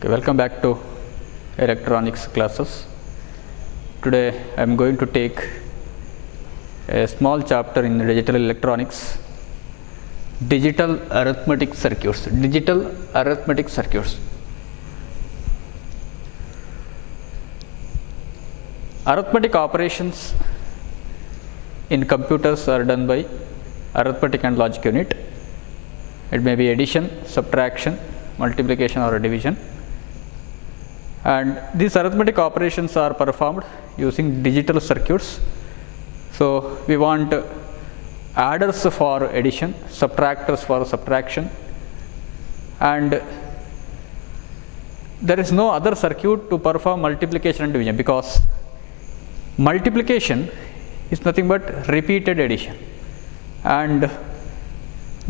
Okay, welcome back to electronics classes. Today I am going to take a small chapter in digital electronics, digital arithmetic circuits. Digital arithmetic circuits. Arithmetic operations in computers are done by arithmetic and logic unit. It may be addition, subtraction, multiplication or division, and these arithmetic operations are performed using digital circuits. So we want adders for addition, subtractors for subtraction, and there is no other circuit to perform multiplication and division, because multiplication is nothing but repeated addition and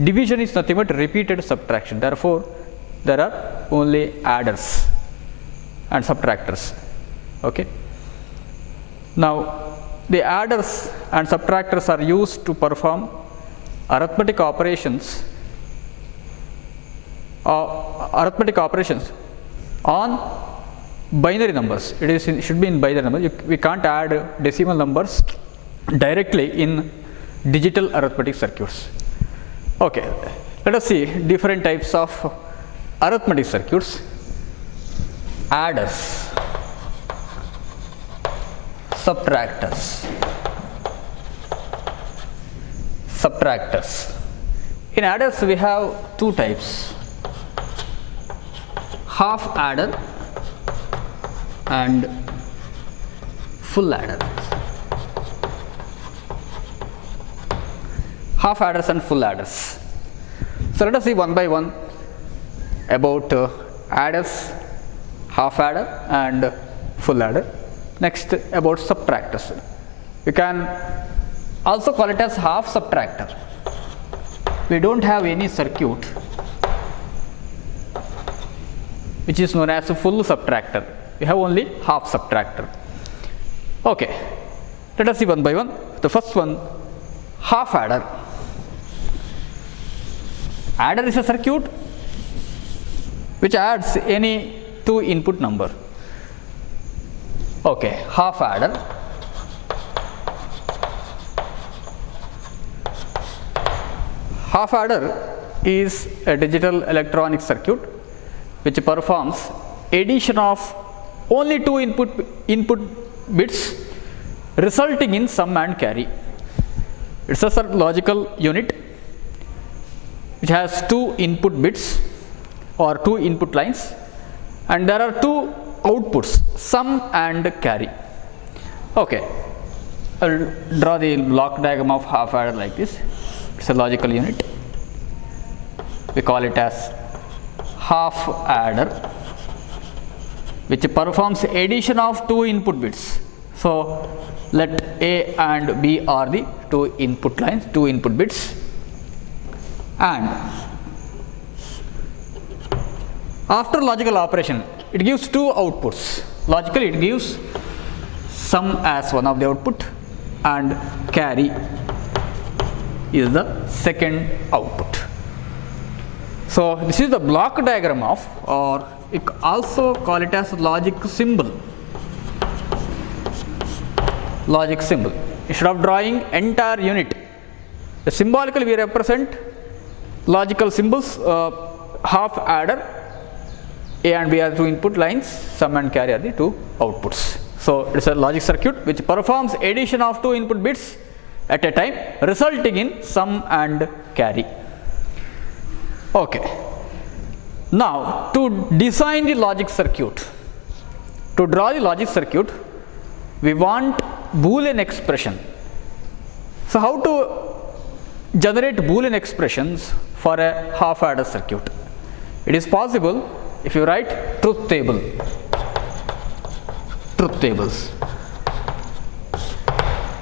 division is nothing but repeated subtraction. Therefore there are only adders and subtractors. Okay. Now the adders and subtractors are used to perform arithmetic operations on binary numbers. It should be in binary numbers. We can't add decimal numbers directly in digital arithmetic circuits. Okay, let us see different types of arithmetic circuits. Adders, subtractors. In adders we have two types: half adder and full adder. Half adders and full adders. So let us see one by one about adders, half adder and full adder. Next about subtractors. We can also call it as half subtractor. We don't have any circuit which is known as a full subtractor. We have only half subtractor. Okay, let us see one by one. The first one, half adder. Adder is a circuit which adds any two input number. Okay, half adder. Half adder is a digital electronic circuit which performs addition of only two input bits resulting in sum and carry. It's a logical unit which has two input bits or two input lines, and there are two outputs, sum and carry. Okay, I'll draw the block diagram of half adder like this. It's a logical unit. We call it as half adder, which performs addition of two input bits. So let A and B are the two input lines, two input bits, and after logical operation it gives two outputs. Logically it gives sum as one of the output and carry is the second output. So this is the block diagram of, or we also call it as logic symbol. Logic symbol. Instead of drawing entire unit, symbolically we represent logical symbols. Half adder, A and B are two input lines, sum and carry are the two outputs. So it is a logic circuit which performs addition of two input bits at a time resulting in sum and carry. Okay. Now to design the logic circuit, to draw the logic circuit, we want Boolean expression. So how to generate Boolean expressions for a half adder circuit? It is possible if you write truth tables.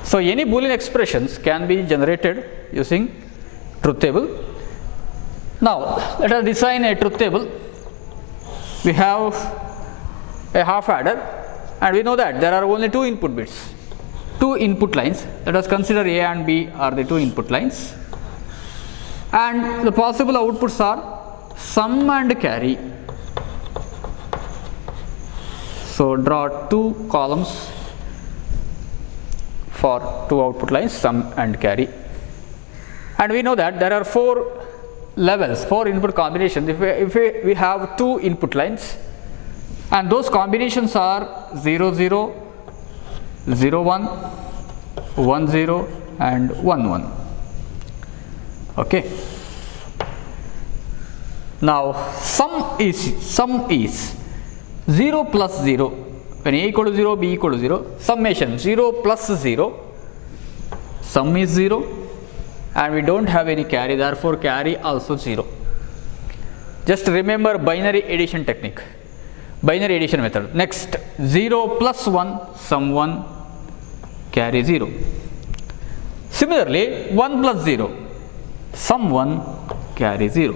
So any Boolean expressions can be generated using truth table. Now let us design a truth table. We have a half adder and we know that there are only two input bits, two input lines. Let us consider A and B are the two input lines, and the possible outputs are sum and carry. So draw two columns for two output lines, sum and carry. And we know that there are four levels, four input combinations. If we have two input lines, and those combinations are 0 0, 0 1, 1 0 and 1 1. Okay. Now sum is 0 plus 0. When a equal to 0, b equal to 0, summation 0 plus 0, sum is 0, and we don't have any carry, therefore carry also 0. Just remember binary addition technique, binary addition method. Next, 0 plus 1, sum 1, carry 0. Similarly, 1 plus 0, sum 1, carry 0.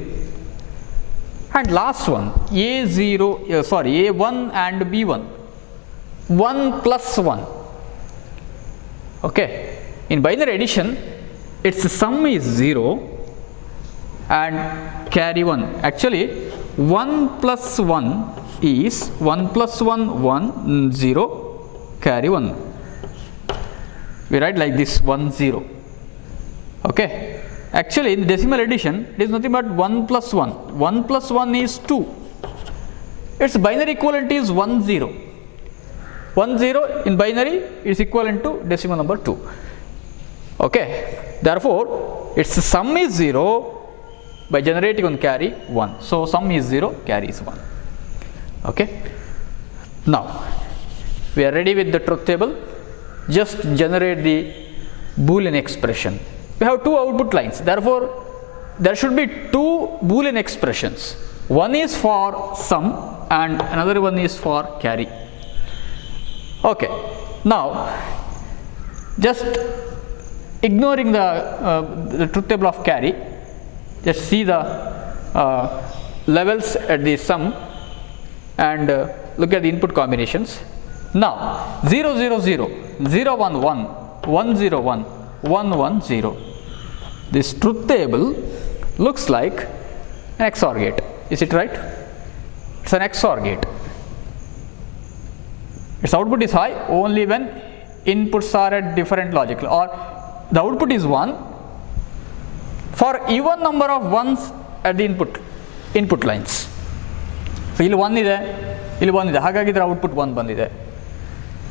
And last one, A1 and B1, 1 plus 1. Okay, in binary addition, its sum is 0 and carry 1. Actually, 1 plus 1 is 1 plus 1, 1, 0, carry 1. We write like this, 1 0. Okay. Actually, in decimal addition, it is nothing but 1 plus 1. 1 plus 1 is 2. Its binary equivalent is 1 0. 1 0 in binary is equivalent to decimal number 2. Okay. Therefore, its sum is 0 by generating one carry 1. So, sum is 0, carry is 1. Okay. Now, we are ready with the truth table. Just generate the Boolean expression. We have two output lines, therefore there should be two Boolean expressions. One is for sum and another one is for carry. Okay. Now, just ignoring the truth table of carry, just see the levels at the sum and look at the input combinations. Now, 0 0 0, 0 1 1, 1 0 1, 1 1 0. This truth table looks like an XOR gate. Is it right? It's an XOR gate. Its output is high only when inputs are at different logic, or the output is 1 for even number of ones at the input lines. So, ಇಲ್ಲಿ 1 ಇದೆ, ಇಲ್ಲಿ 1 ಇದೆ, ಹಾಗಾಗಿ ಇದರ output 1 ಬಂದಿದೆ.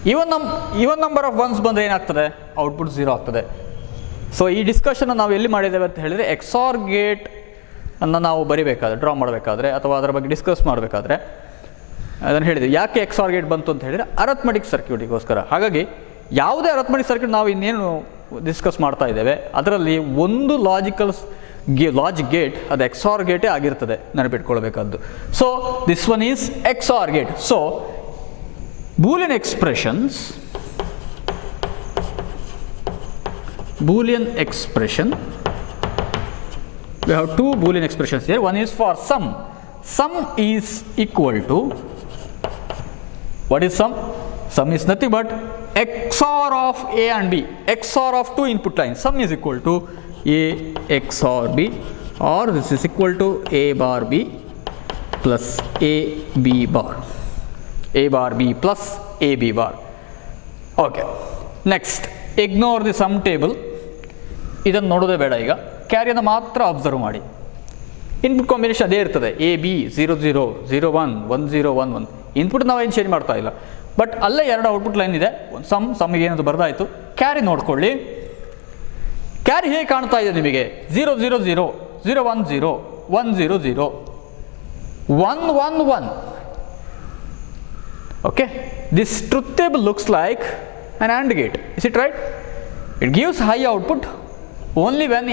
even number of ones ಬಂದರೆ ಏನಾಗ್ತದೆ? Output 0 ಆಗ್ತದೆ. ಸೊ ಈ ಡಿಸ್ಕಷನ್ ನಾವು ಎಲ್ಲಿ ಮಾಡಿದ್ದೇವೆ ಅಂತ ಹೇಳಿದರೆ, XOR ಗೇಟ್ ಅನ್ನು ನಾವು ಬರಿಬೇಕಾದ್ರೆ, ಡ್ರಾ ಮಾಡಬೇಕಾದ್ರೆ ಅಥವಾ ಅದರ ಬಗ್ಗೆ ಡಿಸ್ಕಸ್ ಮಾಡಬೇಕಾದ್ರೆ ಅದನ್ನು ಹೇಳಿದೆ. ಯಾಕೆ XOR ಗೇಟ್ ಬಂತು ಅಂತ ಹೇಳಿದರೆ ಅರಥ್ಮೆಟಿಕ್ ಸರ್ಕ್ಯೂಟಿಗೋಸ್ಕರ. ಹಾಗಾಗಿ ಯಾವುದೇ ಅರಥ್ಮೆಟಿಕ್ ಸರ್ಕ್ಯೂಟ್ ನಾವು ಇನ್ನೇನು ಡಿಸ್ಕಸ್ ಮಾಡ್ತಾ ಇದ್ದೇವೆ ಅದರಲ್ಲಿ ಒಂದು ಲಾಜಿಕ್ ಗೇಟ್ ಅದು XOR ಗೇಟೇ ಆಗಿರ್ತದೆ, ನೆನಪಿಟ್ಕೊಳ್ಬೇಕಾದ್ದು. So this one is XOR gate. So Boolean expressions, Boolean expression, we have two Boolean expressions here. One is for sum. Sum is equal to, what is sum? Sum is nothing but XOR of A and B, XOR of two input lines. Sum is equal to A XOR B, or this is equal to A bar B plus A B bar. A bar B plus A B bar. Okay. Next, ignore the sum table. ಇದನ್ನು ನೋಡೋದೇ ಬೇಡ. ಈಗ ಕ್ಯಾರಿಯನ್ನು ಮಾತ್ರ observe ಮಾಡಿ. Input combination ಅದೇ ಇರ್ತದೆ, A B 0 0 0 1 1 0 1 1. Input ನಾವೇನು change ಮಾಡ್ತಾ ಇಲ್ಲ, ಬಟ್ ಅಲ್ಲೇ ಎರಡು ಔಟ್ಪುಟ್ ಲೈನ್ ಇದೆ. ಸಮ್ಮಿಗೆ ಏನದು ಬರ್ದಾಯಿತು. ಕ್ಯಾರಿ ನೋಡ್ಕೊಳ್ಳಿ. ಕ್ಯಾರಿ ಹೇಗೆ ಕಾಣ್ತಾ ಇದೆ ನಿಮಗೆ? 0 0 0 0 1 0 1 0 0 1 1 1. Okay, this truth table looks like an AND gate. Is it right? It gives high output only when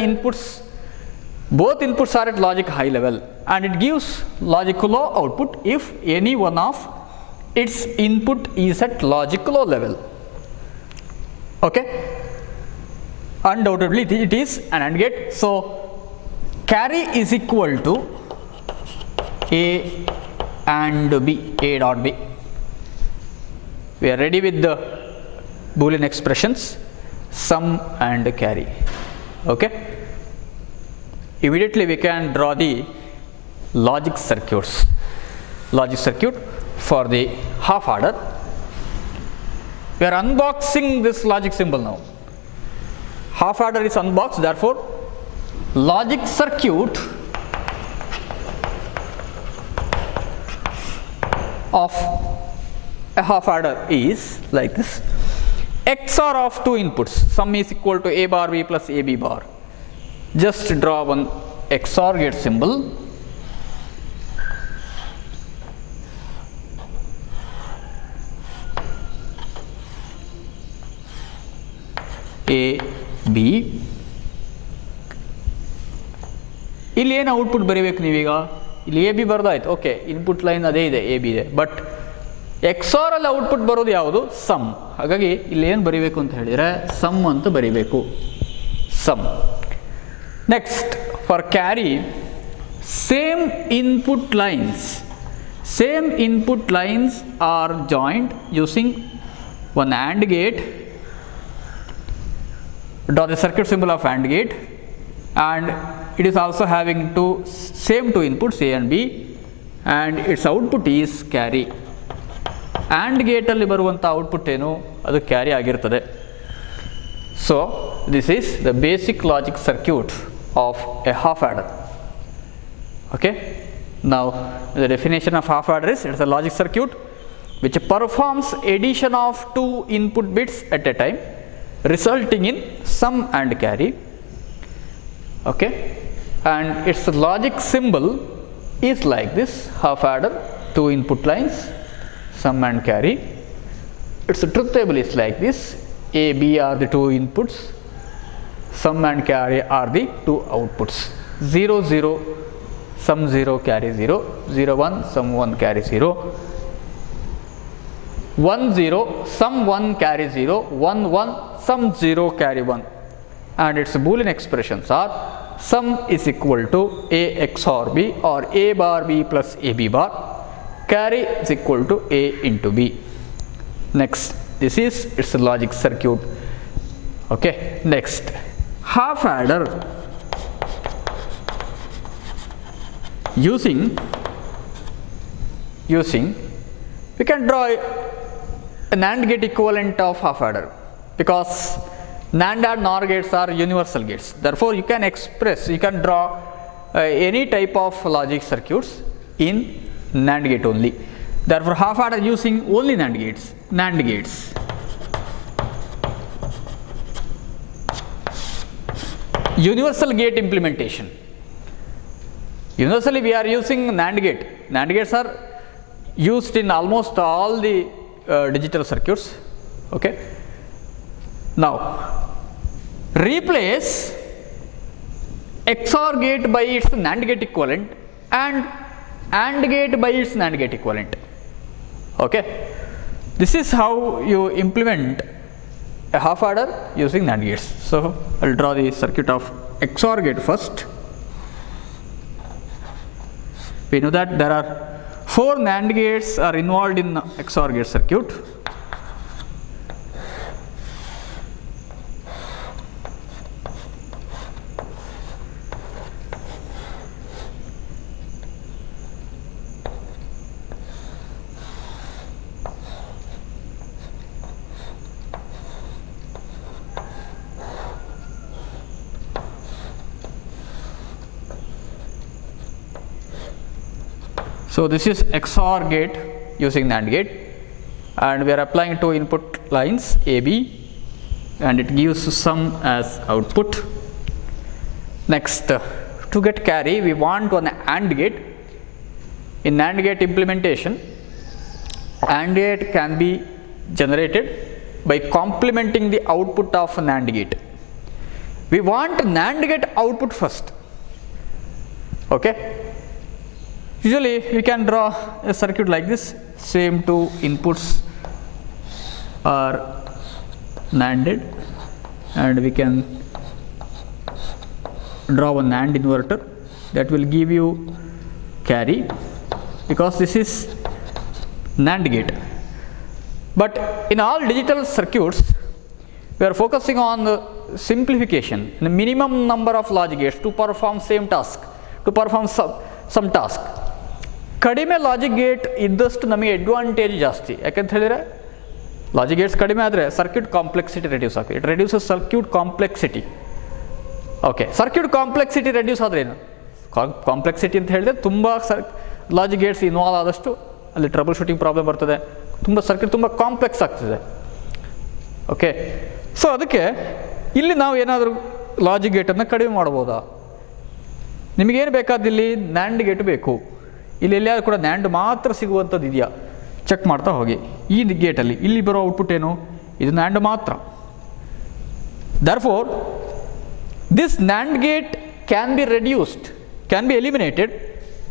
both inputs are at logic high level, and it gives logic low output if any one of its input is at logic low level. Okay, undoubtedly it is an AND gate. So carry is equal to A and B, A dot B. We are ready with the Boolean expressions, sum and carry. Okay, immediately we can draw the logic circuits. Logic circuit, for the half adder. We are unboxing this logic symbol now. Half adder is unboxed, therefore logic circuit of a half adder is like this. XOR of two inputs, sum is equal to A bar B plus AB bar. Just draw one XOR gate symbol. A B. ಇಲ್ಲಿ ಏನು output ಬರೀಬೇಕು ನೀವೀಗ? ಇಲ್ಲಿ A B ಬರ್ದಾಯ್ತು, okay, input line ಅದೇ ಇದೆ, A B ಇದೆ, but XOR ಅಲ್ಲಿ ಔಟ್ಪುಟ್ ಬರೋದು ಯಾವುದು? ಸಮ್. ಹಾಗಾಗಿ ಇಲ್ಲಿ ಏನು ಬರೀಬೇಕು ಅಂತ ಹೇಳಿದರೆ ಸಮ್ ಅಂತ ಬರೀಬೇಕು, sum. Next for carry, same input lines are joint using one AND gate. Draw the circuit symbol of AND gate, and it is also having same two inputs A and B, and its output is carry. AND gate ಅಲ್ಲಿ ಬರುವಂಥ output ಏನು? ಅದು carry ಆಗಿರ್ತದೆ. So this is the basic logic circuit off A half order. Okay, now the definition of half adder is, it's a logic circuit which performs addition of two input bits at a time, resulting in sum and carry. Okay, and its logic symbol is like this: half adder, two input lines, sum and carry. Its truth table is like this: A, B are the two inputs, sum and carry are the two outputs. 0 0, sum 0, carry 0, 0 1, sum 1, carry 0, 1 0, sum 1, carry 0, 1 1, sum 0, carry 1, and its Boolean expressions are sum is equal to A XOR B or A bar B plus AB bar, carry is equal to A into B. Next, this is its logic circuit. Okay, next, half adder using we can draw an AND gate equivalent of half adder, because NAND and NOR gates are universal gates. Therefore you can draw any type of logic circuits in NAND gate only. Therefore half adder using only NAND gates. Universal gate implementation. Universally we are using NAND gate. NAND gates are used in almost all the digital circuits. Okay, now replace XOR gate by its NAND gate equivalent and AND gate by its NAND gate equivalent. Okay, this is how you implement a half adder using NAND gates. So I will draw the circuit of XOR gate first. We know that there are 4 NAND gates are involved in XOR gate circuit. So this is XOR gate using NAND gate, and we are applying two input lines AB, and it gives sum as output. Next, to get carry we want an AND gate. In NAND gate implementation, AND gate can be generated by complementing the output of a NAND gate. We want NAND gate output first. Okay, usually we can draw a circuit like this. Same two inputs are NANDed, and we can draw a NAND inverter that will give you carry, because this is NAND gate. But in all digital circuits we are focusing on the simplification, the minimum number of logic gates to perform same task, to perform some task. ಕಡಿಮೆ logic gate ಇದ್ದಷ್ಟು ನಮಗೆ advantage ಜಾಸ್ತಿ. ಯಾಕೆಂತ ಹೇಳಿದರೆ logic Gates ಕಡಿಮೆ ಆದರೆ circuit complexity reduce ಆಗ್ತದೆ. It reduces circuit complexity. Okay, circuit complexity reduce ಆದರೆ ಏನು? ಕಾಂಪ್ಲೆಕ್ಸಿಟಿ ಅಂತ ಹೇಳಿದ್ರೆ ತುಂಬ ಲಾಜಿಕ್ ಗೇಟ್ಸ್ ಇನ್ವಾಲ್ವ್ ಆದಷ್ಟು ಅಲ್ಲಿ ಟ್ರಬಲ್ ಶೂಟಿಂಗ್ ಪ್ರಾಬ್ಲಮ್ ಬರ್ತದೆ, ತುಂಬ ಸರ್ಕ್ಯೂಟ್ ತುಂಬ ಕಾಂಪ್ಲೆಕ್ಸ್ ಆಗ್ತದೆ. ಓಕೆ, ಸೊ ಅದಕ್ಕೆ ಇಲ್ಲಿ ನಾವು ಏನಾದರೂ ಲಾಜಿಕ್ ಗೇಟನ್ನು ಕಡಿಮೆ ಮಾಡ್ಬೋದಾ? ನಿಮಗೇನು ಬೇಕಾದಿಲ್ಲಿ ನ್ಯಾಂಡ್ ಗೇಟ್ ಬೇಕು. ಇಲ್ಲಿ ಎಲ್ಲಿಯಾದರೂ ಕೂಡ ನ್ಯಾಂಡ್ ಮಾತ್ರ ಸಿಗುವಂಥದ್ದು ಇದೆಯಾ ಚೆಕ್ ಮಾಡ್ತಾ ಹೋಗಿ. ಈ ಗೇಟಲ್ಲಿ ಇಲ್ಲಿ ಬರೋ ಔಟ್ಪುಟ್ ಏನು? ಇದು ನ್ಯಾಂಡ್ ಮಾತ್ರ. Therefore, this NAND gate can be reduced, can be eliminated.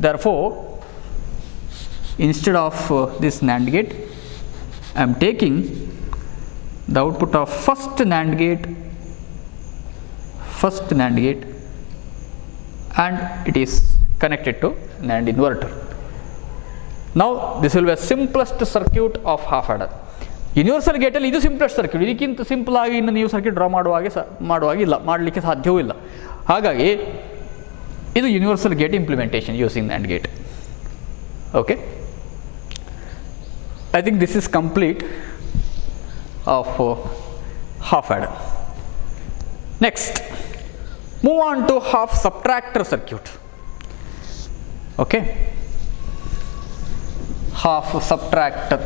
Therefore, instead of this NAND gate, I am taking the output of first NAND gate, and it is connected to NAND inverter. Now, this will be a simplest circuit of half adder. Universal ಗೇಟಲ್ಲಿ ಇದು simplest circuit. ಇದಕ್ಕಿಂತ simple ಆಗಿ ಇನ್ನು ನೀವು circuit draw ಮಾಡುವಾಗಿಲ್ಲ, ಮಾಡಲಿಕ್ಕೆ ಸಾಧ್ಯವೂ ಇಲ್ಲ. ಹಾಗಾಗಿ ಇದು universal gate implementation using NAND gate. Okay, I think this is complete of half adder. Next, move on to half subtractor circuit. Okay, half subtractor.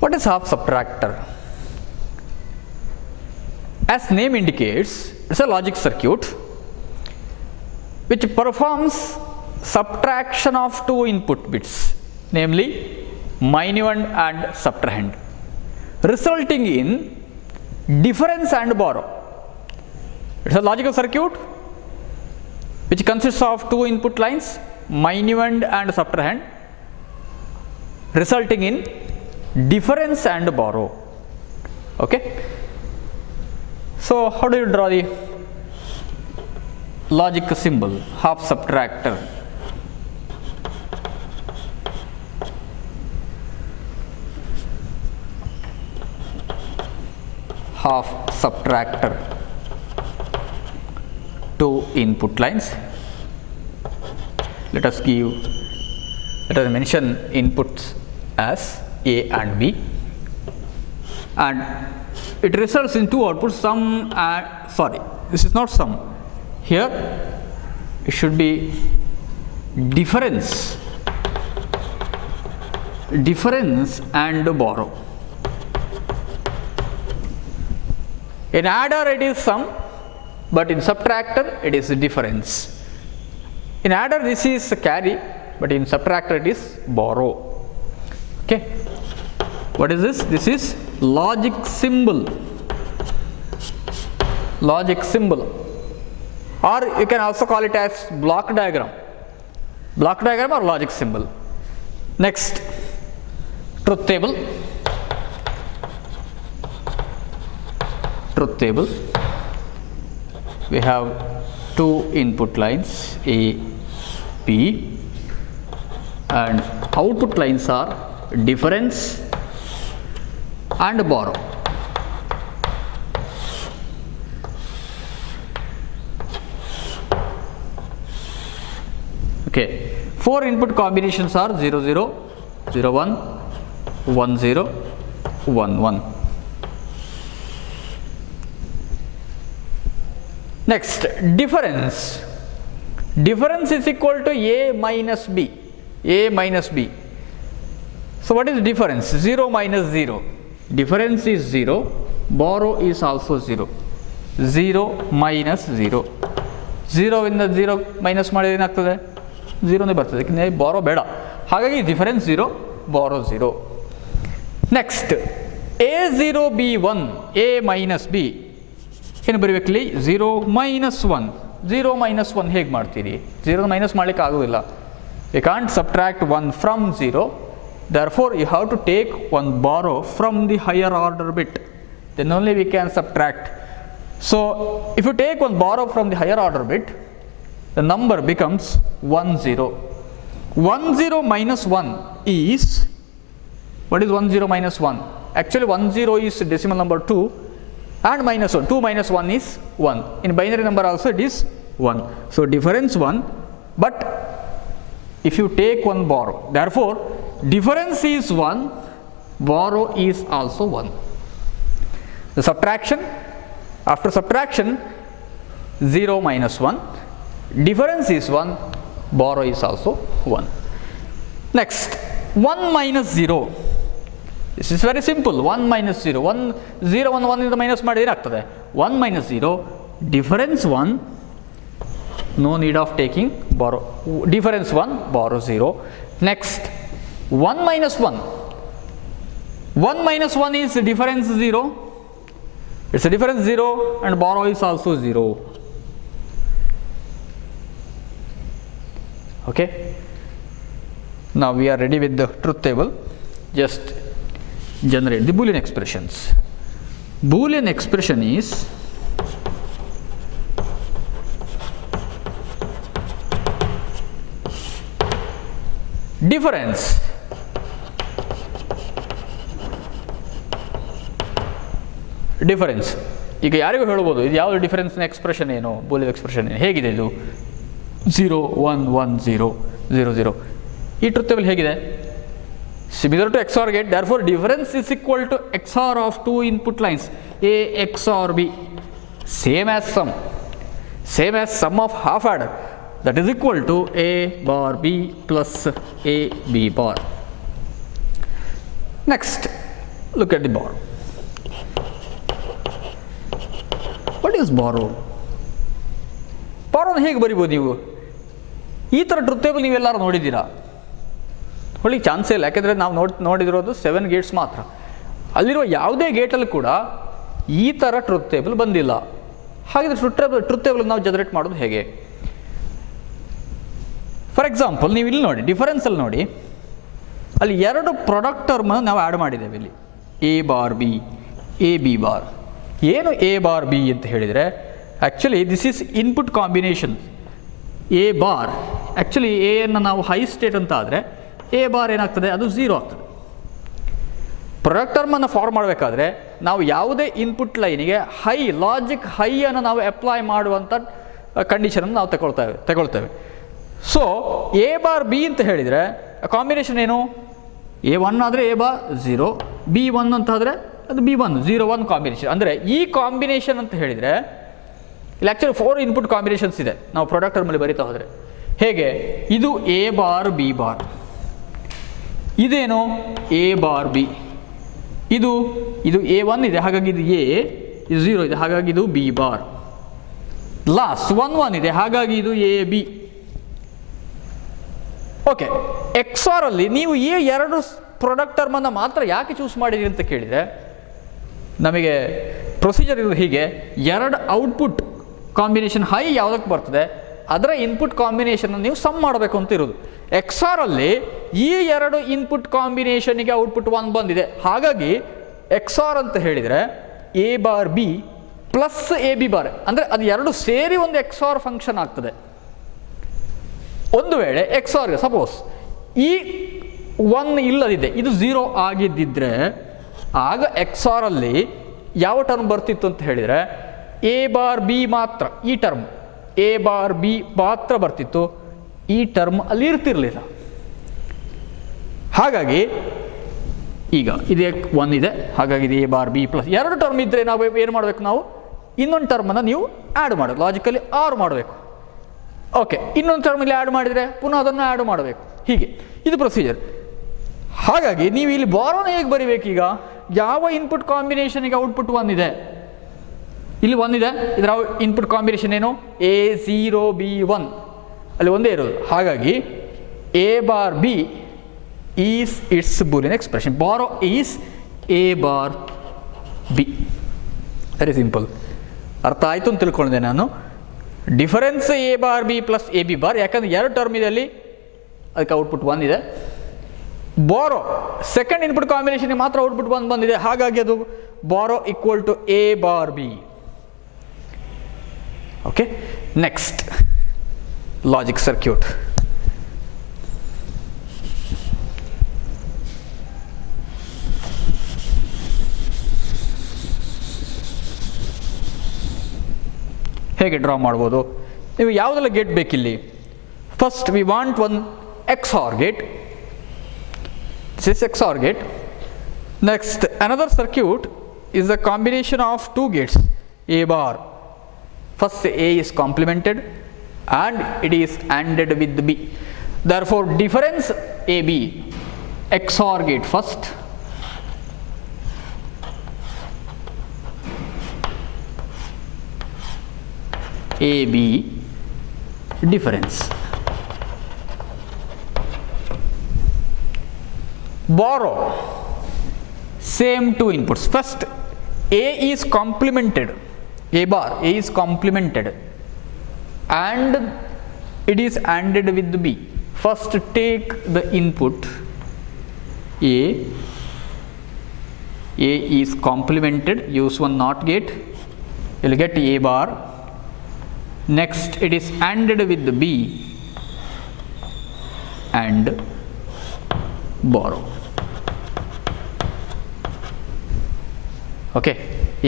What is half subtractor? As name indicates, it's a logic circuit which performs subtraction of two input bits, namely minuend and subtrahend, resulting in difference and borrow. It's a logical circuit which consists of two input lines, minuend and subtrahend, resulting in difference and borrow. Okay, so how do you draw the logic symbol half subtractor? Half subtractor, two input lines. Let us mention inputs as A and B, and it results in two outputs, sum and this is not sum. Here it should be difference and borrow. In adder it is sum, but in subtractor it is difference. In adder this is carry, but in subtractor it is borrow. Okay, what is this? This is logic symbol, or you can also call it as block diagram or logic symbol. Next, truth table. We have two input lines A, B, and output lines are difference and borrow. Okay, four input combinations are 0 0, 0 1, 1 0, 1 1. Next, difference is equal to A minus B. So what is difference? 0 minus 0. Difference is 0, borrow is also 0. 0 minus 0. 0 ಇಂದ 0 minus ಮಾಡಿದ್ರೆ ಏನಾಗ್ತದೆ? 0ನೇ ಬರ್ತದೆ, ಯಾಕಂದರೆ ಬಾರೋ ಬೇಡ. ಹಾಗಾಗಿ difference 0, ಬಾರೋ 0. Next, A0 B1, A minus B ಏನು ಬರೀಬೇಕಲ್ಲಿ? 0 ಮೈನಸ್ 1. 0 ಮೈನಸ್ 1 ಹೇಗೆ ಮಾಡ್ತೀರಿ? 0 ಮೈನಸ್ ಮಾಡಲಿಕ್ಕೆ ಆಗೋದಿಲ್ಲ. You can't subtract 1 from 0. Therefore, you have to take one borrow from the higher order bit. Then only we can subtract. So, if you take one borrow from the higher order bit, the number becomes 1 0. 1 0 minus 1 is, what is 1 0 minus 1? Actually 1 0 is decimal number 2 and minus 1. 2 minus 1 is 1. In binary number also it is 1. So difference 1, but if you take one borrow, therefore difference is 1, borrow is also 1. The subtraction, after subtraction 0 minus 1, difference is 1, borrow is also 1. Next, 1 minus 0. This is very simple. 1 minus 0. 1 0 1 1 ಇಂದ minus ಮಾಡಿದ್ರೆ ಏನಾಗ್ತದೆ? 1 minus 0, difference 1, no need of taking borrow. Difference 1, borrow 0. Next, 1 minus 1. 1 minus 1 is difference 0. It's a difference 0 and borrow is also 0. Okay. Now we are ready with the truth table. Just generate the Boolean expressions. Boolean expression is difference difference. ಈಗ ಯಾರಿಗೂ ಹೇಳ್ಬೋದು ಇದು ಯಾವುದು ಡಿಫರೆನ್ಸ್ನ expression ಏನು, Boolean expression ಏನು, ಹೇಗಿದೆ ಇದು 0 1 1 0 0 0. ಈ ಟ್ರೂತ್ ಟೇಬಲ್ ಹೇಗಿದೆ? Similar to XOR gate, therefore difference is equal to XOR of two input lines A XOR B, same as sum of half adder, that is equal to A bar B plus A B bar. Next, look at the borrow. What is borrow? ಬಾರೋನ ಹೇಗೆ ಬರಿಬೋದು ನೀವು? ಈ ಥರ truth table ನೀವೆಲ್ಲರೂ ನೋಡಿದ್ದೀರಾ? ಹೊಳಿಗೆ ಚಾನ್ಸೇ ಇಲ್ಲ, ಯಾಕೆಂದರೆ ನಾವು ನೋಡಿದಿರೋದು 7 ಗೇಟ್ಸ್ ಮಾತ್ರ. ಅಲ್ಲಿರುವ ಯಾವುದೇ ಗೇಟಲ್ಲಿ ಕೂಡ ಈ ಥರ ಟ್ರೂತ್ ಟೇಬಲ್ ಬಂದಿಲ್ಲ. ಹಾಗಿದ್ರೆ ಟ್ರೂತ್ ಟೇಬಲ್ ನಾವು ಜನರೇಟ್ ಮಾಡೋದು ಹೇಗೆ? ಫಾರ್ ಎಕ್ಸಾಂಪಲ್ ನೀವು ಇಲ್ಲಿ ನೋಡಿ, ಡಿಫರೆನ್ಸಲ್ಲಿ ನೋಡಿ, ಅಲ್ಲಿ 2 ಪ್ರಾಡಕ್ಟ್ ಟರ್ಮನ್ನು ನಾವು ಆ್ಯಡ್ ಮಾಡಿದ್ದೇವೆ. ಇಲ್ಲಿ A bar B, A B bar. ಏನು A ಬಾರ್ ಬಿ ಅಂತ ಹೇಳಿದರೆ, actually this is input combination. A bar actually ಎಯನ್ನು ನಾವು ಹೈ ಸ್ಟೇಟ್ ಅಂತ ಆದರೆ A ಬಾರ್ ಏನಾಗ್ತದೆ, ಅದು 0 ಆಗ್ತದೆ. ಪ್ರಾಡಕ್ಟ್ ಟರ್ಮನ್ನು ಫಾರ್ಮ್ ಮಾಡಬೇಕಾದ್ರೆ ನಾವು ಯಾವುದೇ ಇನ್ಪುಟ್ ಲೈನಿಗೆ ಲಾಜಿಕ್ ಹೈಯನ್ನು ನಾವು ಅಪ್ಲೈ ಮಾಡುವಂಥ ಕಂಡೀಷನನ್ನು ನಾವು ತಗೊಳ್ತೇವೆ. ಸೊ A ಬಾರ್ ಬಿ ಅಂತ ಹೇಳಿದರೆ ಕಾಂಬಿನೇಷನ್ ಏನು? A1 ಆದರೆ A ಬಾರ್ 0, B1 ಅಂತ ಆದರೆ ಅದು B1 0 1 ಕಾಂಬಿನೇಷನ್. ಅಂದರೆ ಈ ಕಾಂಬಿನೇಷನ್ ಅಂತ ಹೇಳಿದರೆ ಇಲ್ಲಿ ಆ್ಯಕ್ಚುಲಿ 4 ಇನ್ಪುಟ್ ಕಾಂಬಿನೇಷನ್ಸ್ ಇದೆ. ನಾವು ಪ್ರಾಡಕ್ಟ್ ಟರ್ಮಲ್ಲಿ ಬರೀತಾ ಹೋದರೆ ಹೇಗೆ, ಇದು A ಬಾರ್ B ಬಾರ್, ಇದೇನು A ಬಾರ್ B, ಇದು A1 ಇದೆ, ಹಾಗಾಗಿ ಇದು A, ಇದು 0 ಇದೆ, ಹಾಗಾಗಿ ಇದು B ಬಾರ್. ಲಾಸ್ಟ್ 1 1 ಇದೆ, ಹಾಗಾಗಿ ಇದು AB. ಓಕೆ, XOR ಅಲ್ಲಿ ನೀವು ಈ 2 ಪ್ರಾಡಕ್ಟ್ ಟರ್ಮನ್ನು ಮಾತ್ರ ಯಾಕೆ ಚೂಸ್ ಮಾಡಿದ್ದೀರಿ ಅಂತ ಕೇಳಿದರೆ, ನಮಗೆ ಪ್ರೊಸೀಜರ್ ಇರೋದು ಹೀಗೆ: 2 ಔಟ್ಪುಟ್ ಕಾಂಬಿನೇಷನ್ ಹೈ ಯಾವುದಕ್ಕೆ ಬರ್ತದೆ ಅದರ ಇನ್ಪುಟ್ ಕಾಂಬಿನೇಷನ್ ನೀವು ಸಮ್ ಮಾಡಬೇಕು ಅಂತ ಇರೋದು. XOR ಅಲ್ಲಿ ಈ 2 ಇನ್ಪುಟ್ ಕಾಂಬಿನೇಷನ್ಗೆ ಔಟ್ಪುಟ್ 1 ಬಂದಿದೆ, ಹಾಗಾಗಿ XOR ಅಂತ ಹೇಳಿದರೆ A bar B plus AB bar, ಅಂದರೆ ಅದು 2 ಸೇರಿ ಒಂದು XOR ಫಂಕ್ಷನ್ ಆಗ್ತದೆ. ಒಂದು ವೇಳೆ XOR ಸಪೋಸ್ ಈ 1 ಇಲ್ಲದಿದೆ, ಇದು 0 ಆಗಿದ್ದಿದ್ರೆ ಆಗ XOR ಅಲ್ಲಿ ಯಾವ ಟರ್ಮ್ ಬರ್ತಿತ್ತು ಅಂತ ಹೇಳಿದರೆ A ಬಾರ್ ಬಿ ಮಾತ್ರ, ಈ ಟರ್ಮ್ A ಬಾರ್ ಬಿ ಮಾತ್ರ ಬರ್ತಿತ್ತು, ಈ ಟರ್ಮ್ ಅಲ್ಲಿ ಇರ್ತಿರ್ಲಿಲ್ಲ. ಹಾಗಾಗಿ ಈಗ ಇದೇ 1 ಇದೆ, ಹಾಗಾಗಿ ಇದು A bar B plus 2 term ಇದ್ದರೆ ನಾವು ಏನು ಮಾಡಬೇಕು, ನಾವು ಇನ್ನೊಂದು ಟರ್ಮನ್ನು ನೀವು ಆ್ಯಡ್ ಮಾಡಬೇಕು, ಲಾಜಿಕಲಿ ಆರ್ ಮಾಡಬೇಕು. ಓಕೆ, ಇನ್ನೊಂದು ಟರ್ಮಲ್ಲಿ ಆ್ಯಡ್ ಮಾಡಿದರೆ ಪುನಃ ಅದನ್ನು ಆ್ಯಡ್ ಮಾಡಬೇಕು. ಹೀಗೆ ಇದು ಪ್ರೊಸೀಜರ್. ಹಾಗಾಗಿ ನೀವು ಇಲ್ಲಿ ಬಾರೋನ ಹೇಗೆ ಬರಿಬೇಕು? ಈಗ ಯಾವ ಇನ್ಪುಟ್ ಕಾಂಬಿನೇಷನ್ಗೆ ಔಟ್ಪುಟ್ 1 ಇದೆ, ಇಲ್ಲಿ 1 ಇದೆ, ಇದರ ಇನ್ಪುಟ್ ಕಾಂಬಿನೇಷನ್ ಏನು? A0 B1, ಅಲ್ಲಿ ಒಂದೇ ಇರೋದು. ಹಾಗಾಗಿ A bar B is it's Boolean expression. Borrow is A bar B. Very simple. ಅರ್ಥ ಆಯಿತು ಅಂತ ತಿಳ್ಕೊಂಡಿದ್ದೆ ನಾನು. Difference A bar B plus AB bar, ಯಾಕಂದರೆ 2 ಟರ್ಮ್ ಇದೆ ಅಲ್ಲಿ, ಅದಕ್ಕೆ ಔಟ್ಪುಟ್ 1 ಇದೆ. ಬಾರೋ ಸೆಕೆಂಡ್ ಇನ್ಪುಟ್ ಕಾಂಬಿನೇಷನ್ಗೆ ಮಾತ್ರ ಔಟ್ಪುಟ್ 1 ಬಂದಿದೆ, ಹಾಗಾಗಿ ಅದು borrow equal to A bar B. Okay, next logic circuit. ಹೇಗೆ ಡ್ರಾ ಮಾಡ್ಬೋದು? ನೀವು ಯಾವುದೆಲ್ಲ ಗೇಟ್ ಬೇಕಿಲ್ಲಿ? First we want one XOR gate. This is XOR gate. Next, another circuit is a combination of two gates, A bar. First A is complemented and it is ANDed with B. Therefore, difference AB, XOR gate first, AB difference. Borrow, same two inputs. First A is complemented, A bar, A is complemented and it is ANDed with B. First take the input A is complemented, use one NOT gate, you will get A bar. Next it is ANDed with B and borrow. Okay,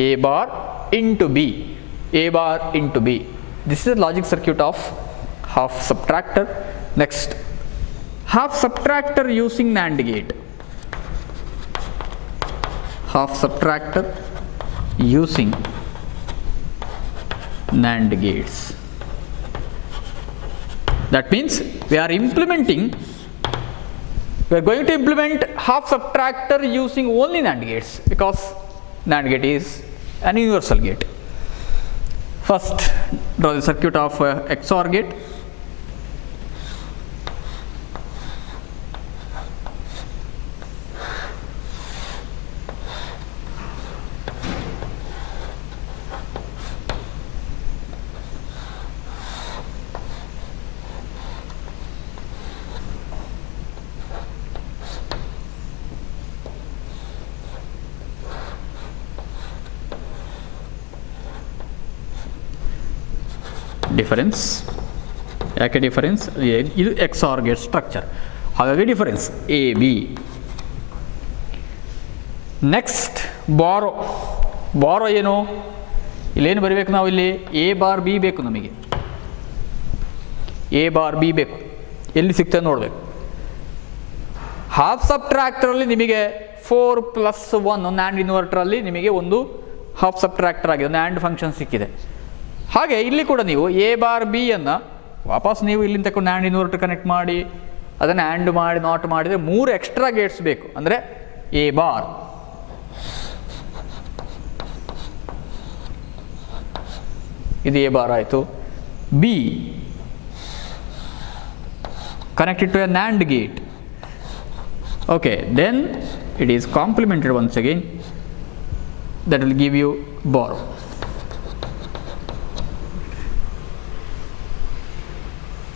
A bar into B, A bar into B. This is the logic circuit of half subtractor. Next, half subtractor using NAND gate. Half subtractor using NAND gates. That means we are going to implement half subtractor using only NAND gates, because NAND gate is an universal gate. First, draw the circuit of XOR gate. Difference ಯಾಕೆ difference? ಇದು XOR gate structure, ಹಾಗಾಗಿ difference A B. Next ಬಾರೋ. ಬಾರೋ ಏನು? ಇಲ್ಲೇನು ಬರೀಬೇಕು ನಾವು? ಇಲ್ಲಿ A ಬಾರ್ B ಬೇಕು ನಮಗೆ. A ಬಾರ್ B ಬೇಕು. ಎಲ್ಲಿ ಸಿಗ್ತದೆ ನೋಡಬೇಕು. ಹಾಫ್ ಸಬ್ಟ್ರಾಕ್ಟರಲ್ಲಿ ನಿಮಗೆ 4+1 NAND ಇನ್ವರ್ಟರಲ್ಲಿ ನಿಮಗೆ ಒಂದು ಹಾಫ್ ಸಬ್ಟ್ರಾಕ್ಟರ್ ಆಗಿದೆ, ಒಂದು AND ಫಂಕ್ಷನ್ ಸಿಕ್ಕಿದೆ. ಹಾಗೆ ಇಲ್ಲಿ ಕೂಡ ನೀವು A ಬಾರ್ B ಅನ್ನು ವಾಪಸ್ ನೀವು ಇಲ್ಲಿಂದ ತಗೊಂಡು NAND ಇನ್ವರ್ಟರ್ ಕನೆಕ್ಟ್ ಮಾಡಿ ಅದನ್ನು AND ಮಾಡಿ ನಾಟ್ ಮಾಡಿದರೆ 3 ಎಕ್ಸ್ಟ್ರಾ ಗೇಟ್ಸ್ ಬೇಕು. ಅಂದರೆ A ಬಾರ್, ಇದು A ಬಾರ್ ಆಯಿತು. B connected to a NAND gate. Okay, then it is complemented once again. That will give you borrow.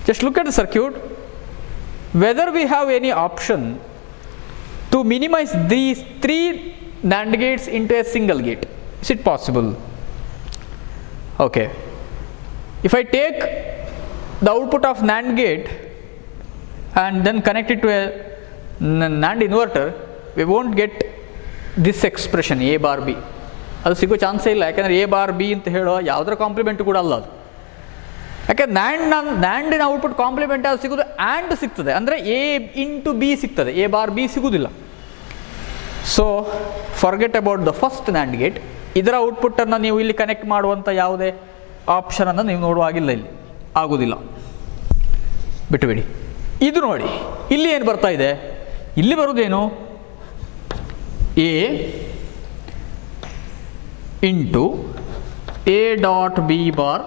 Just look at the circuit, whether we have any option to minimize these 3 NAND gates into a single gate. Is it possible? Okay, if I take the output of NAND gate and then connect it to a NAND inverter, we won't get this expression A bar B. ಅದು ಸಿಗೋ ಚಾನ್ಸೇ ಇಲ್ಲ, ಯಾಕೆಂದರೆ A bar B ಅಂತ ಹೇಳೋ ಯಾವುದರ compliment ಕೂಡ ಅಲ್ಲ ಅದು. ಯಾಕೆ ನ್ಯಾಂಡಿನ ಔಟ್ಪುಟ್ ಕಾಂಪ್ಲಿಮೆಂಟ್ ಅದು ಸಿಗೋದು ಆ್ಯಂಡ್ ಸಿಗ್ತದೆ, ಅಂದರೆ A ಇಂಟು B ಸಿಗ್ತದೆ, A ಬಾರ್ B ಸಿಗೋದಿಲ್ಲ. So forget about the first NAND gate. ಇದರ ಔಟ್ಪುಟ್ಟನ್ನು ನೀವು ಇಲ್ಲಿ ಕನೆಕ್ಟ್ ಮಾಡುವಂಥ ಯಾವುದೇ ಆಪ್ಷನನ್ನು ನೀವು ನೋಡುವಾಗಿಲ್ಲ, ಇಲ್ಲಿ ಆಗೋದಿಲ್ಲ, ಬಿಟ್ಟುಬಿಡಿ. ಇದು ನೋಡಿ, ಇಲ್ಲಿ ಏನು ಬರ್ತಾ ಇದೆ? ಇಲ್ಲಿ ಬರೋದೇನು? A into A dot B bar,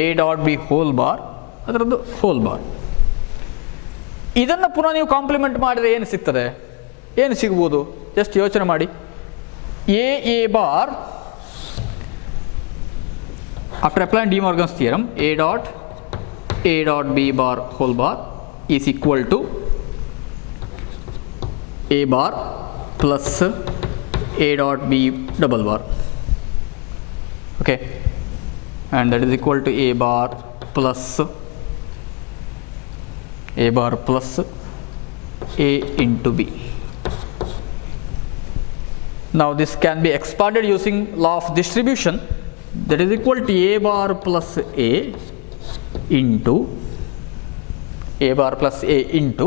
A dot B whole bar, ಅದರದ್ದು ಹೋಲ್ ಬಾರ್. ಇದನ್ನು ಪುನಃ ನೀವು ಕಾಂಪ್ಲಿಮೆಂಟ್ ಮಾಡಿದರೆ ಏನು ಸಿಗ್ತದೆ? ಏನು ಸಿಗ್ಬೋದು? ಜಸ್ಟ್ ಯೋಚನೆ ಮಾಡಿ. A bar after applying De Morgan's theorem, A dot B bar whole bar is equal to A bar plus A dot B double bar. Okay, and that is equal to A bar plus A into B. Now this can be expanded using law of distribution. that is equal to a bar plus a into a bar plus a into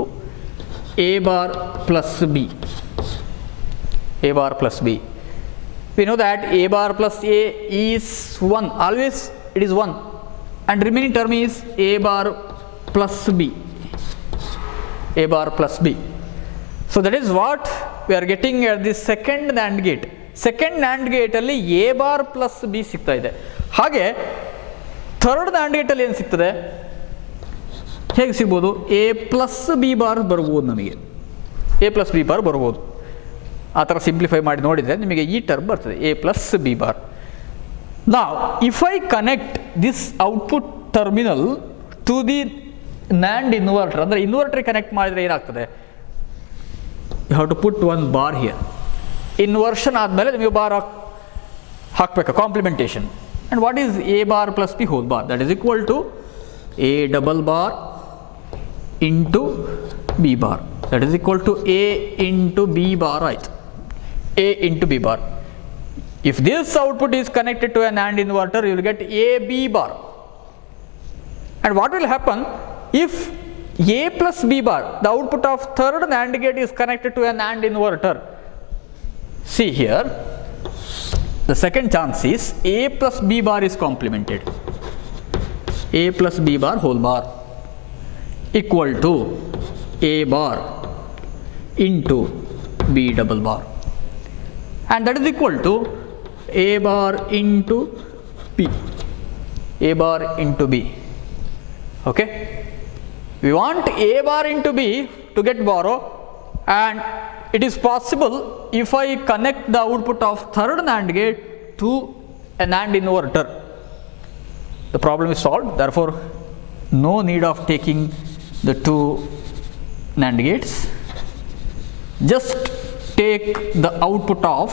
a bar plus b. A bar plus b. We know that a bar plus a is 1, always it is 1, and remaining term is a bar plus b. A bar plus b. So that is what we are getting at the second NAND gate. Second NAND gate ಅಲ್ಲಿ a bar plus b ಸಿಗ್ತಾ ಇದೆ. ಹಾಗೆ third NAND gate ಅಲ್ಲಿ ಏನು ಸಿಗ್ತದೆ? ಹೇಗೆ ಸಿಗ್ಬೋದು? a plus b bar ಬರ್ಬೋದು ನಮಗೆ. a plus b bar ಬರ್ಬೋದು. ಆ ಥರ ಸಿಂಪ್ಲಿಫೈ ಮಾಡಿ ನೋಡಿದರೆ ನಿಮಗೆ ಈ ಟರ್ಮ್ ಬರ್ತದೆ a plus b bar. Now if I connect this output terminal to the NAND inverter, ಅಂದರೆ ಇನ್ವರ್ಟರ್ ಕನೆಕ್ಟ್ ಮಾಡಿದರೆ ಏನಾಗ್ತದೆ? You have to put one bar here. Inversion ಆದಮೇಲೆ ನಿಮಗೆ ಬಾರ್ ಹಾಕಬೇಕು, complementation. And what is a bar plus b whole bar? That is equal to a double bar into b bar. That is equal to a into b bar, right? A into b bar. If this output is connected to an AND inverter, you will get a b bar. And what will happen if a plus b bar, the output of third NAND gate, is connected to an AND inverter? See here, the second chance is a plus b bar is complemented. A plus b bar whole bar equal to a bar into b double bar, and that is equal to a bar into b. A bar into b. Okay, we want a bar into b to get borrow, and it is possible if I connect the output of third NAND gate to a NAND inverter. The problem is solved. Therefore, no need of taking the two NAND gates. Just take the output of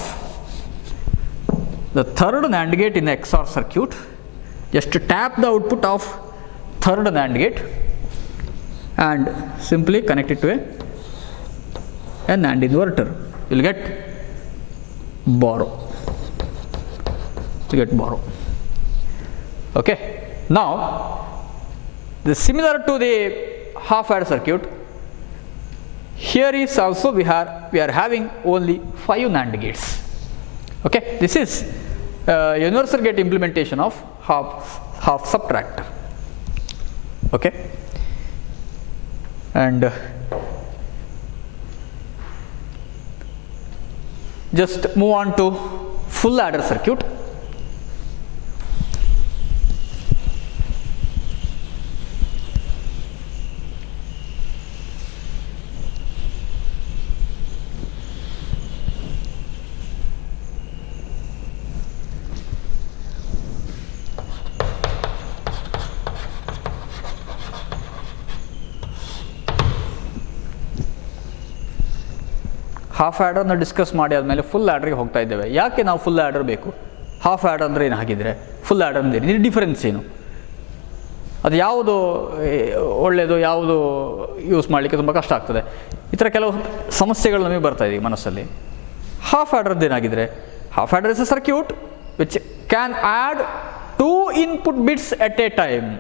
the third NAND gate in the XOR circuit. Just tap the output of third NAND gate and simply connect it to a NAND inverter. You will get borrow. You get borrow. Okay. Now, the similar to the half adder circuit, here is also we are having only 5 NAND gates. Okay. This is universal gate implementation of half subtractor. Okay. And just move on to full adder circuit. Half ಆ್ಯಡರ್ನ discuss ಮಾಡಿ ಆದಮೇಲೆ full ಆ್ಯಡ್ರಿಗೆ ಹೋಗ್ತಾ ಇದ್ದೇವೆ. ಯಾಕೆ ನಾವು full adder ಬೇಕು? Half adder ಅಂದರೆ ಏನು ಹಾಗಿದ್ರೆ, ಫುಲ್ ಆ್ಯಡರ್ ಅಂದರೆ ಇದು ಡಿಫರೆನ್ಸ್ ಏನು? ಅದು ಯಾವುದು ಒಳ್ಳೆಯದು, ಯಾವುದು ಯೂಸ್ ಮಾಡಲಿಕ್ಕೆ ತುಂಬ ಕಷ್ಟ ಆಗ್ತದೆ, ಈ ಥರ ಕೆಲವು ಸಮಸ್ಯೆಗಳು ನಮಗೆ ಬರ್ತಾ ಇದೆ ಮನಸ್ಸಲ್ಲಿ. ಹಾಫ್ ಆ್ಯಡರ್ದು ಏನಾಗಿದ್ರೆ, half adder is a circuit which can add 2 input bits at a time.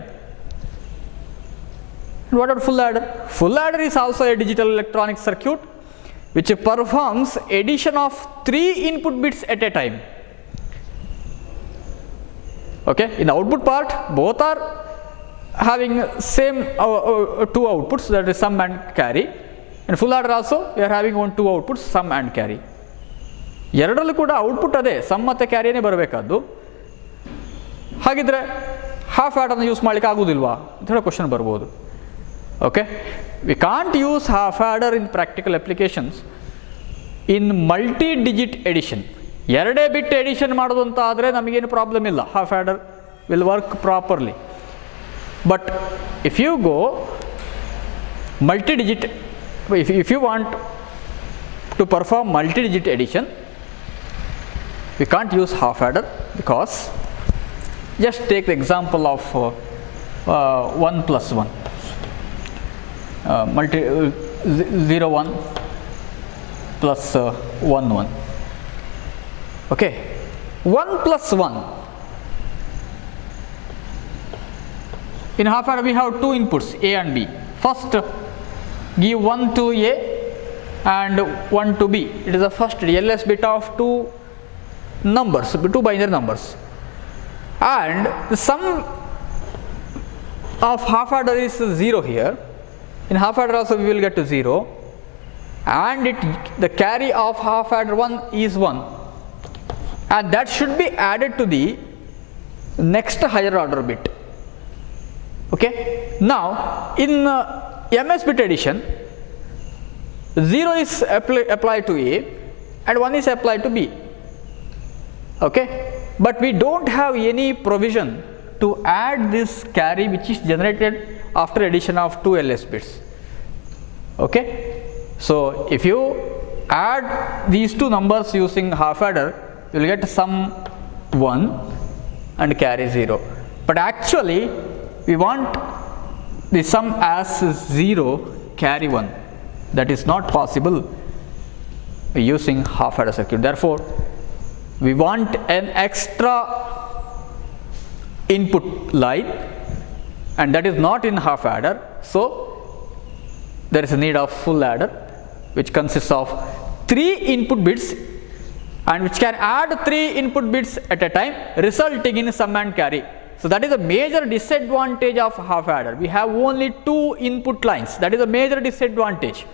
What about full adder? Full adder is also a digital electronic circuit which performs addition of 3 input bits at a time. Okay, in the output part both are having same 2 outputs, that is sum and carry. In full adder also we are having 2 outputs, sum and carry. ಎರಡರಲ್ಲೂ ಕೂಡ output ಅದೇ, some ಮತ್ತು ಕ್ಯಾರಿಯೇ ಬರಬೇಕಾದ್ದು. ಹಾಗಿದ್ರೆ half ಆ್ಯಡರ್ನ use ಮಾಡಲಿಕ್ಕೆ ಆಗೋದಿಲ್ವಾ ಅಂತ ಹೇಳೋ question ಬರ್ಬೋದು. Okay, we can't use half adder in practical applications in multi-digit addition. ಎರಡೇ ಬಿಟ್ ಎಡಿಷನ್ ಮಾಡೋದು ಅಂತ ಆದರೆ ನಮಗೇನು ಪ್ರಾಬ್ಲಮ್ ಇಲ್ಲ, half adder will work properly. But if you go multi-digit, if you want to perform multi-digit addition, we can't use half adder, because just take the example of 1 plus 1. 0 1 plus 1 1. Okay, 1 plus 1 In half adder we have two inputs A and B. First give 1 to A and 1 to B. It is the first LS bit of two numbers, two binary numbers, and the sum of half adder is 0 here. In half adder also we will get to 0, and the carry of half adder 1 is 1, and that should be added to the next higher order bit. Okay. Now in MS bit addition, 0 is applied to A and 1 is applied to B. Okay. But we don't have any provision to add this carry which is generated after addition of two LS bits. Okay. So if you add these two numbers using half adder, you will get sum 1 and carry 0. But actually we want the sum as 0, carry 1. That is not possible using half adder circuit. Therefore we want an extra input line, and that is not in half adder. So there is a need of full adder, which consists of 3 input bits and which can add 3 input bits at a time, resulting in sum and carry. So that is a major disadvantage of half adder. We have only 2 input lines. That is a major disadvantage.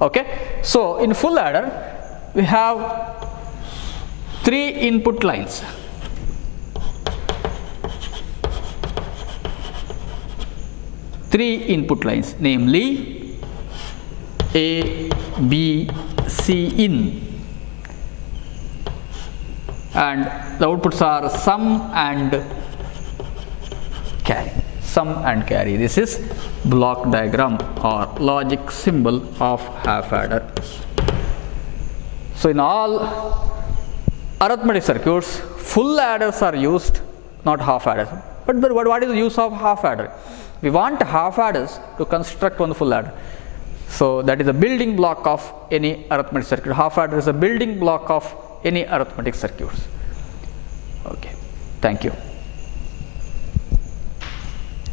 Okay. So in full adder we have 3 input lines. Three input lines, namely A, B, C in, and the outputs are sum and carry. Sum and carry. This is block diagram or logic symbol of half adder. So in all arithmetic circuits, full adders are used, not half adders. But what is the use of half adder? We want half adders to construct one full adder. So that is a building block of any arithmetic circuit. Half adder is a building block of any arithmetic circuits. Okay. Thank you.